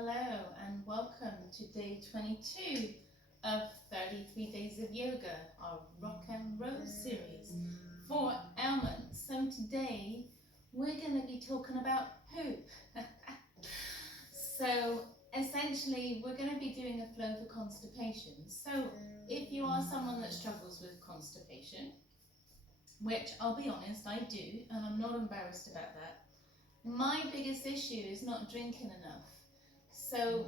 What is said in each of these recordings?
Hello and welcome to day 22 of 33 Days of Yoga, our Rock and Roll series for ailments. So today we're going to be talking about poop. So essentially we're going to be doing a flow for constipation. So if you are someone that struggles with constipation, which I'll be honest, I do, and I'm not embarrassed about that, my biggest issue is not drinking enough. So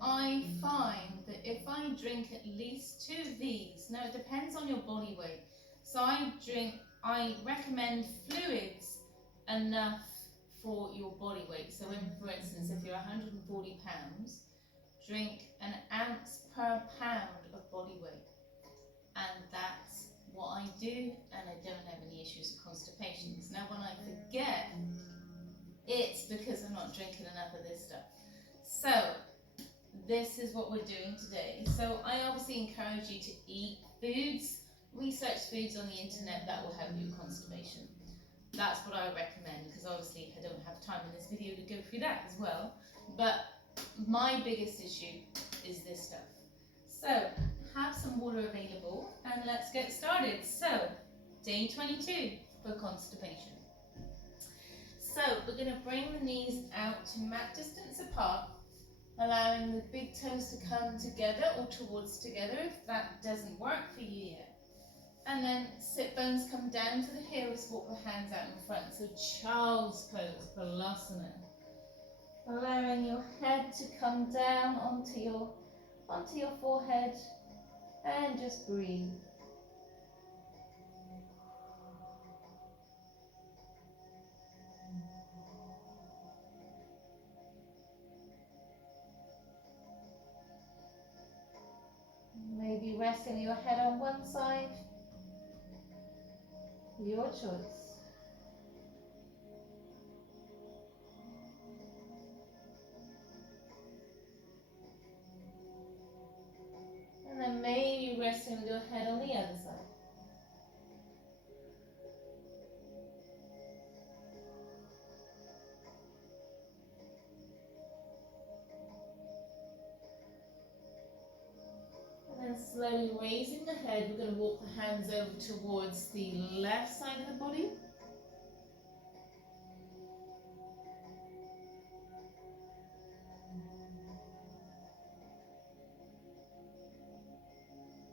I find that if I drink at least 2 of these, now it depends on your body weight. So I recommend fluids enough for your body weight. So for instance, if you're 140 pounds, drink an ounce per pound of body weight. And that's what I do, and I don't have any issues with constipations. Now when I forget, it's because I'm not drinking enough of this stuff. So this is what we're doing today. So I obviously encourage you to eat foods, research foods on the internet that will help you with constipation. That's what I recommend, because obviously I don't have time in this video to go through that as well. But my biggest issue is this stuff. So have some water available and let's get started. So day 22 for constipation. So we're going to bring the knees out to mat distance apart, allowing the big toes to come together or towards together if that doesn't work for you yet. And then sit bones come down to the heels, walk the hands out in front. So child's pose, Malasana. Allowing your head to come down onto your forehead and just breathe. Maybe resting your head on one side, your choice. And then maybe resting your head on the other side. And then slowly raising the head, we're going to walk the hands over towards the left side of the body.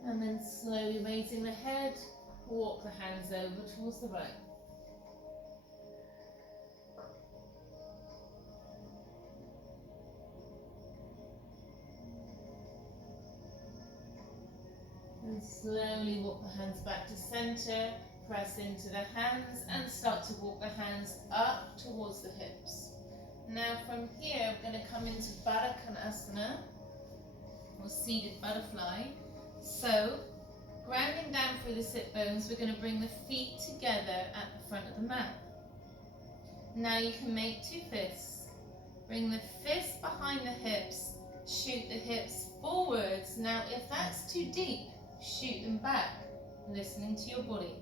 And then slowly raising the head, walk the hands over towards the right. And slowly walk the hands back to center, press into the hands and start to walk the hands up towards the hips. Now from here, we're going to come into Uttanasana, or seated butterfly. So, grounding down through the sit bones, we're going to bring the feet together at the front of the mat. Now you can make 2 fists. Bring the fists behind the hips, shoot the hips forwards. Now if that's too deep, shoot them back, listening to your body.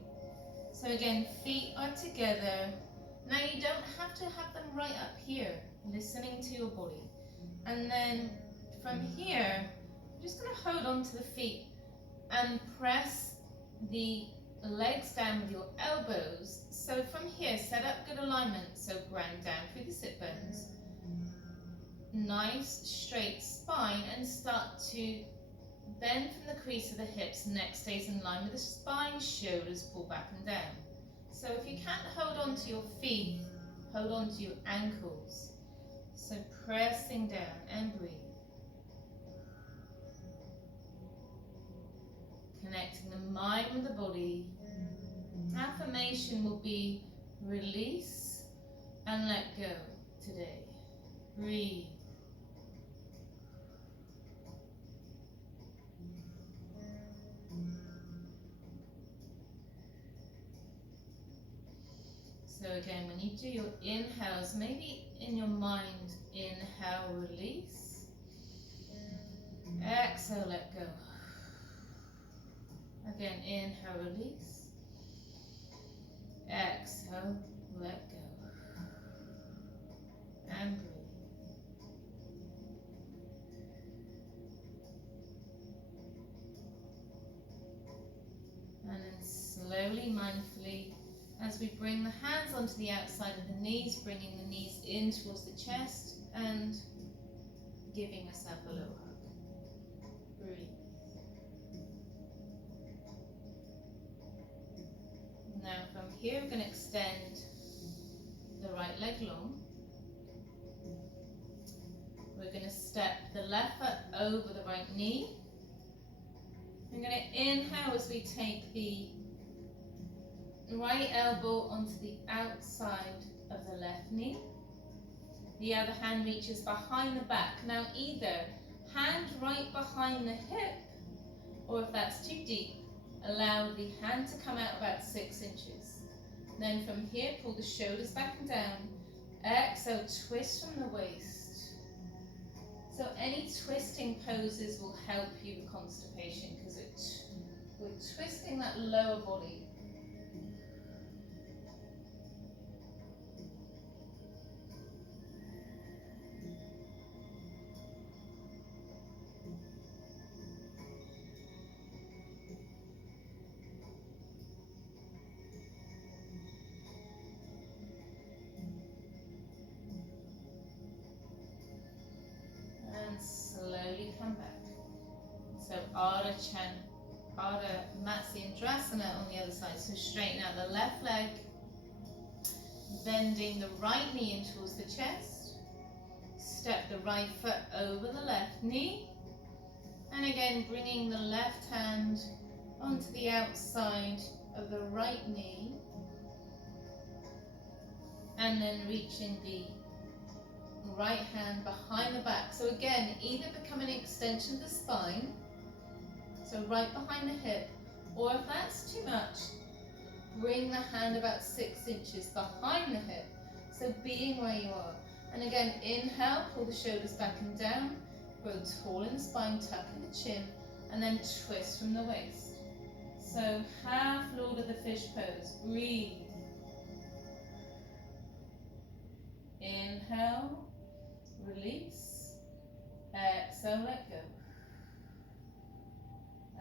So again, feet are together. Now you don't have to have them right up here, listening to your body. And then from here, I'm just going to hold on to the feet and press the legs down with your elbows. So from here, set up good alignment. So ground down through the sit bones. Nice straight spine, and start to bend from the crease of the hips. Neck stays in line with the spine, shoulders pull back and down. So if you can't hold on to your feet, hold on to your ankles. So pressing down and breathe. Connecting the mind with the body. Affirmation will be release and let go today. Breathe. So again, when you do your inhales, maybe in your mind, inhale, release. Exhale, let go. Again, inhale, release. Exhale, let go. And breathe. slowly, mindfully, as we bring the hands onto the outside of the knees, bringing the knees in towards the chest and giving yourself a little hug. Breathe. Now from here we're going to extend the right leg long. We're going to step the left foot over the right knee. We're going to inhale as we take the right elbow onto the outside of the left knee. The other hand reaches behind the back. Now either hand right behind the hip, or if that's too deep, allow the hand to come out about 6 inches. Then from here, pull the shoulders back and down. Exhale, twist from the waist. So any twisting poses will help you with constipation because we're twisting that lower body. And slowly come back. So Ardha Matsyendrasana on the other side. So straighten out the left leg, bending the right knee in towards the chest. Step the right foot over the left knee. And again, bringing the left hand onto the outside of the right knee. And then reaching the right hand behind the back. So again, either become an extension of the spine, so right behind the hip, or if that's too much, bring the hand about 6 inches behind the hip, so being where you are. And again, inhale, pull the shoulders back and down, grow tall in the spine, tuck in the chin, and then twist from the waist. So half Lord of the Fish pose. Breathe. Inhale, release, exhale, let go.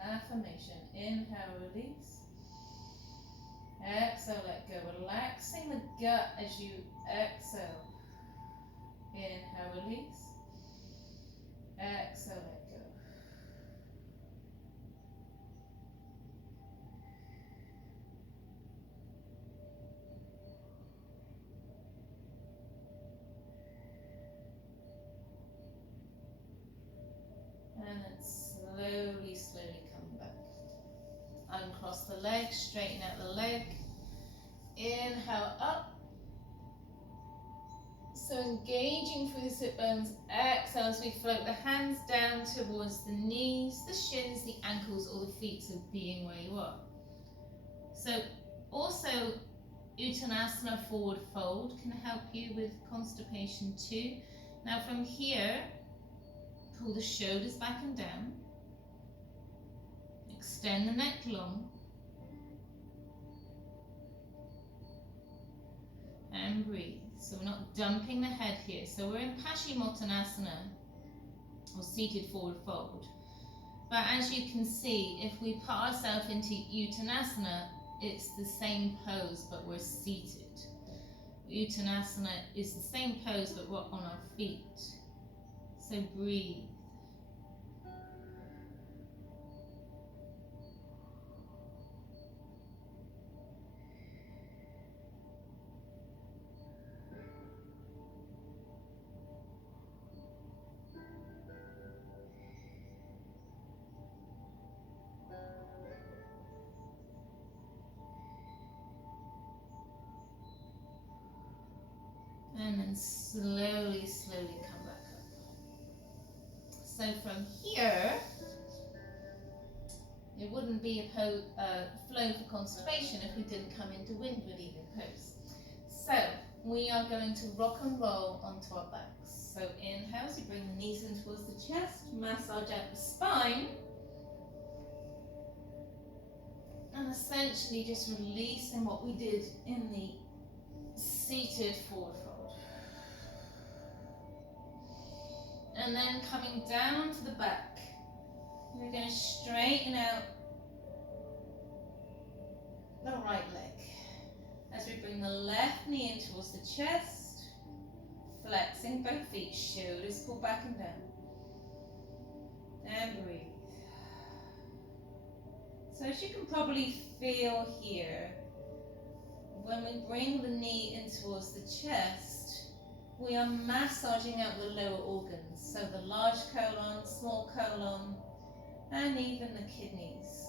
Affirmation. Inhale, release, exhale, let go. Relaxing the gut as you exhale. Inhale, release, exhale, let go. And then slowly, slowly come back. Uncross the leg, straighten out the leg. Inhale up. So engaging through the sit bones. Exhale as we float the hands down towards the knees, the shins, the ankles, or the feet, so being where you are. So also Uttanasana forward fold can help you with constipation too. Now from here, pull the shoulders back and down. Extend the neck long. And breathe. So we're not dumping the head here. So we're in Paschimottanasana, or seated forward fold. But as you can see, if we put ourselves into Uttanasana, it's the same pose, but we're seated. Uttanasana is the same pose, but we're on our feet. So breathe. And then slowly, slowly come back up. So from here, it wouldn't be a flow for constipation if we didn't come into wind relieving pose. So we are going to rock and roll onto our backs. So inhale, so you bring the knees in towards the chest, massage out the spine. And essentially just releasing what we did in the seated forward fold. And then coming down to the back, we're going to straighten out the right leg. As we bring the left knee in towards the chest, flexing both feet, shoulders pull back and down. And breathe. So as you can probably feel here, when we bring the knee in towards the chest, we are massaging out the lower organs. So the large colon, small colon, and even the kidneys.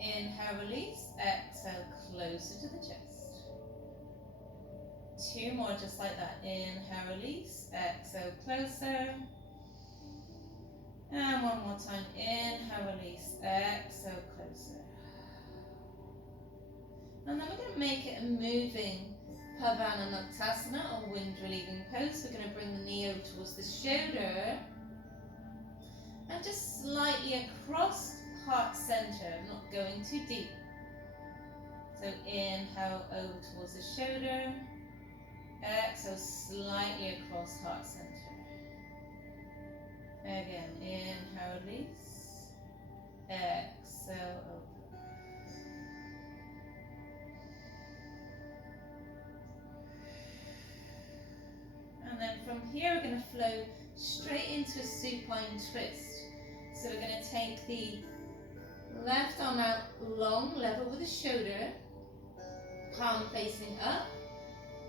Inhale, release, exhale, closer to the chest. 2 more just like that. Inhale, release, exhale, closer. And 1 more time. Inhale, release, exhale, closer. And then we're going to make it a moving Uttanasana or wind relieving pose. We're going to bring the knee over towards the shoulder and just slightly across heart center, not going too deep. So inhale over towards the shoulder, exhale slightly across heart center. Again, inhale, release, exhale, open. And then from here we're going to flow straight into a supine twist. So we're going to take the left arm out long, level with the shoulder, palm facing up.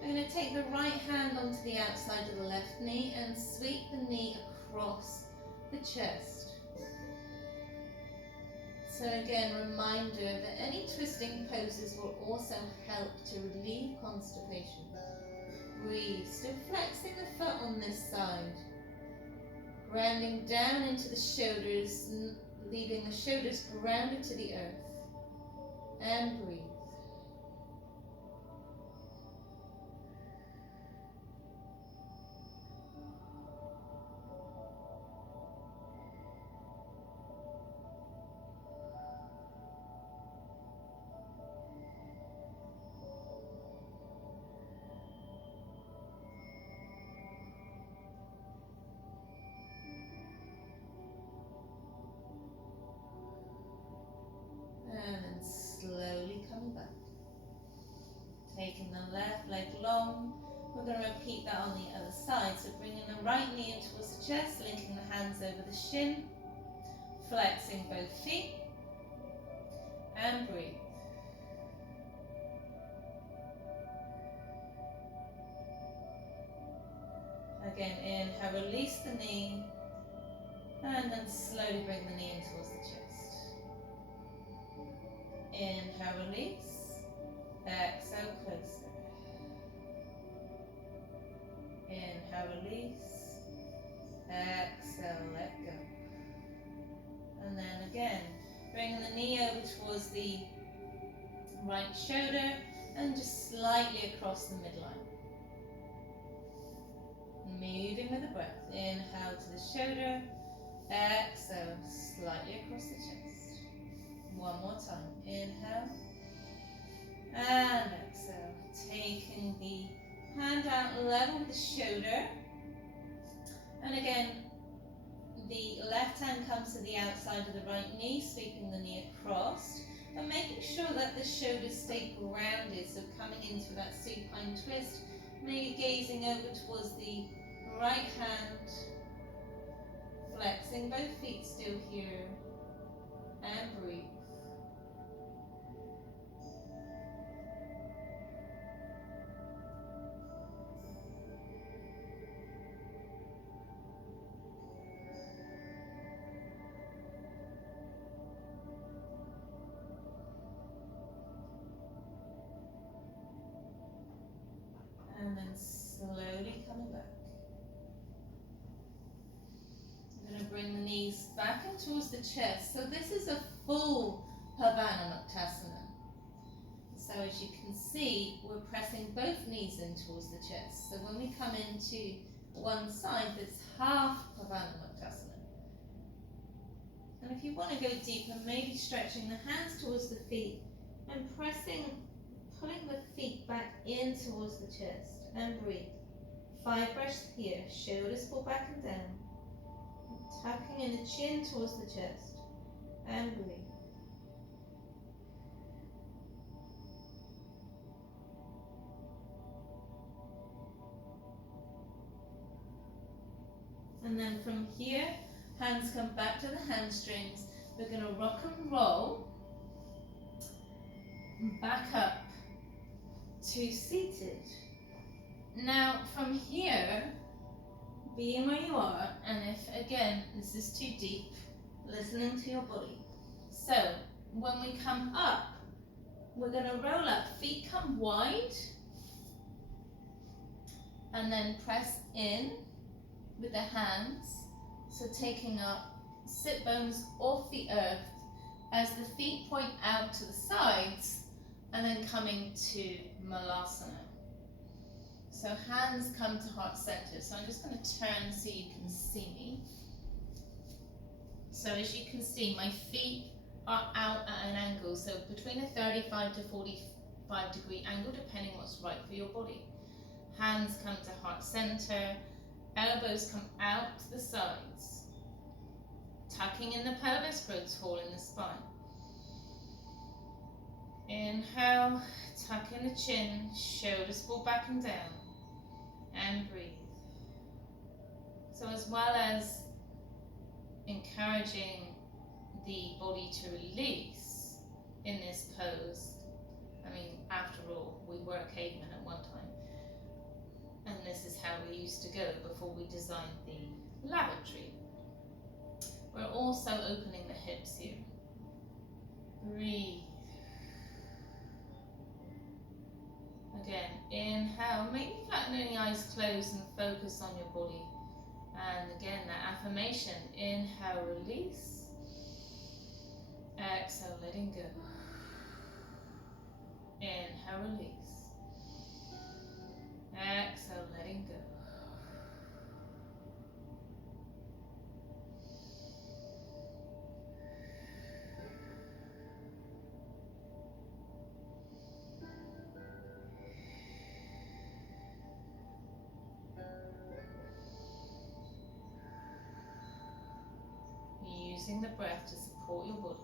We're going to take the right hand onto the outside of the left knee and sweep the knee across the chest. So again, reminder that any twisting poses will also help to relieve constipation. Breathe, still flexing the foot on this side. Grounding down into the shoulders, leaving the shoulders grounded to the earth. And breathe. And then slowly coming back. Taking the left leg long. We're going to repeat that on the other side. So bringing the right knee in towards the chest, linking the hands over the shin, flexing both feet, and breathe. Again, inhale, release the knee, and then slowly bring the knee in towards the chest. Inhale, release, exhale, closer. Inhale, release, exhale, let go. And then again, bringing the knee over towards the right shoulder and just slightly across the midline. Moving with the breath. Inhale to the shoulder, exhale, slightly across the chest. 1 more time. Inhale and exhale. Taking the hand out level with the shoulder. And again, the left hand comes to the outside of the right knee, sweeping the knee across. And making sure that the shoulders stay grounded. So coming into that supine twist, maybe gazing over towards the right hand. Flexing both feet still here. And breathe. And then slowly coming back. I'm going to bring the knees back in towards the chest. So this is a full Uttanasana. So as you can see, we're pressing both knees in towards the chest. So when we come into one side, it's half Uttanasana. And if you want to go deeper, maybe stretching the hands towards the feet and pulling the feet back in towards the chest. And breathe. 5 breaths here. Shoulders pull back and down. Tucking in the chin towards the chest. And breathe. And then from here, hands come back to the hamstrings. We're going to rock and roll back up to seated. Now from here, being where you are, and if again this is too deep, listening to your body. So when we come up, we're going to roll up, feet come wide, and then press in with the hands, so taking up sit bones off the earth as the feet point out to the sides, and then coming to Malasana. So hands come to heart center. So I'm just going to turn so you can see me. So as you can see, my feet are out at an angle, so between a 35 to 45 degree angle, depending what's right for your body. Hands come to heart center, elbows come out to the sides, tucking in the pelvis, grows tall in the spine. Inhale, tuck in the chin, shoulders fall back and down, and breathe. So as well as encouraging the body to release in this pose, I mean, after all, we were cavemen at one time, and this is how we used to go before we designed the lavatory. We're also opening the hips here. Breathe. Again, inhale, maybe flattening the eyes closed and focus on your body. And again, that affirmation, inhale, release. Exhale, letting go. Inhale, release. Exhale, letting go. Using the breath to support your body.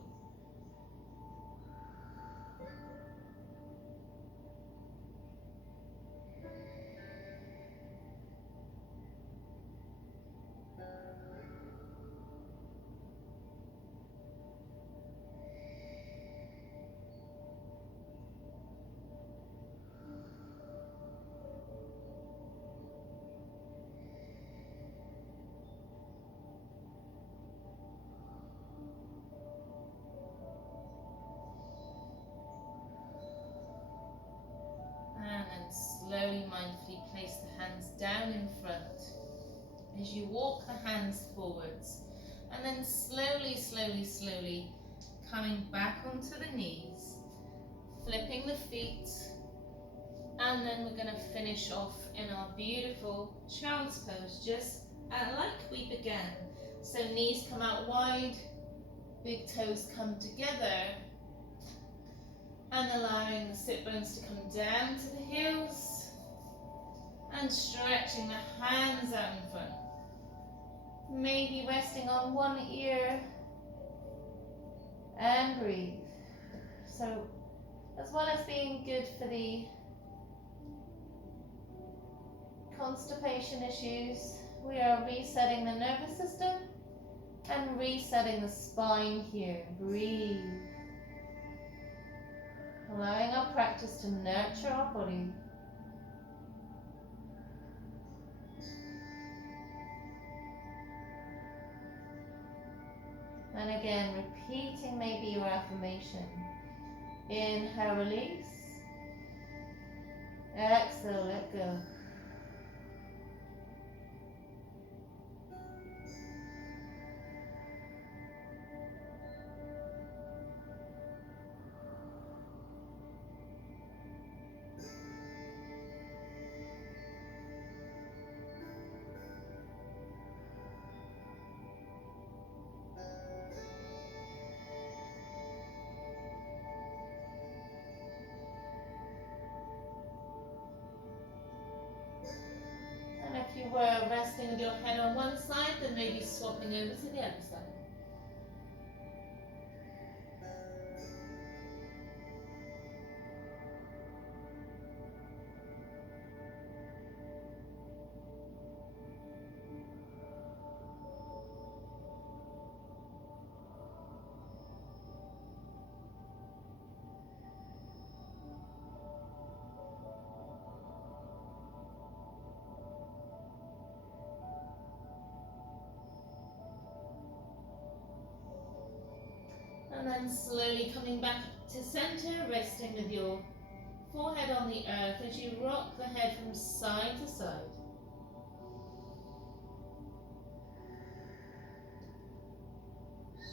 And then slowly, mindfully place the hands down in front as you walk the hands forwards, and then slowly, slowly, slowly coming back onto the knees, flipping the feet, and then we're going to finish off in our beautiful Trance Pose, just like we began. So knees come out wide, big toes come together, and allowing the sit bones to come down to the heels, and stretching the hands out in front. Maybe resting on one ear, and breathe. So as well as being good for the constipation issues, we are resetting the nervous system and resetting the spine here. Breathe. Allowing our practice to nurture our body. And again, repeating maybe your affirmation. Inhale, release. Exhale, let go. If you were resting with your head on one side, then maybe swapping over to the other side. And then slowly coming back to center, resting with your forehead on the earth as you rock the head from side to side.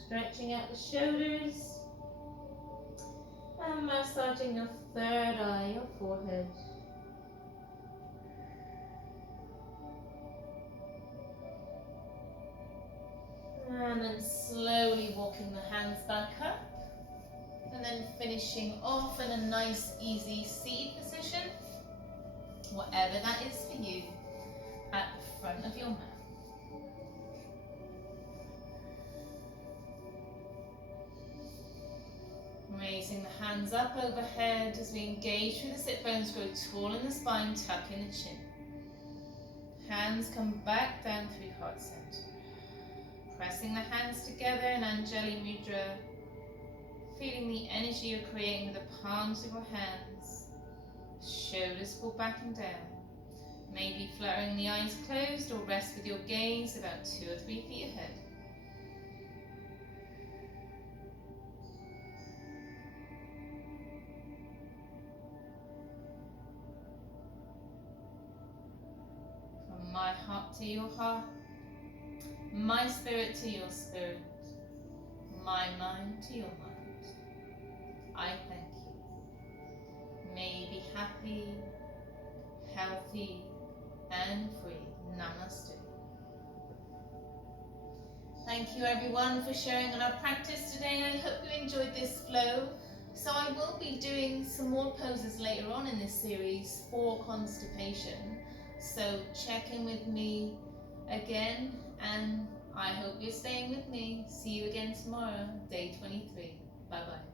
Stretching out the shoulders and massaging your third eye, your forehead. And then slowly walking the hands back up. And then finishing off in a nice, easy seated position, whatever that is for you, at the front of your mat. Raising the hands up overhead as we engage through the sit bones, grow tall in the spine, tuck in the chin. Hands come back down through heart center. Pressing the hands together in Anjali Mudra, feeling the energy you're creating with the palms of your hands. Shoulders pull back and down. Maybe fluttering the eyes closed or rest with your gaze about 2 or 3 feet ahead. From my heart to your heart, my spirit to your spirit, my mind to your mind, I thank you. May you be happy, healthy, and free. Namaste. Thank you everyone for sharing in our practice today. I hope you enjoyed this flow. So I will be doing some more poses later on in this series for constipation. So check in with me again, and I hope you're staying with me. See you again tomorrow, day 23. Bye bye.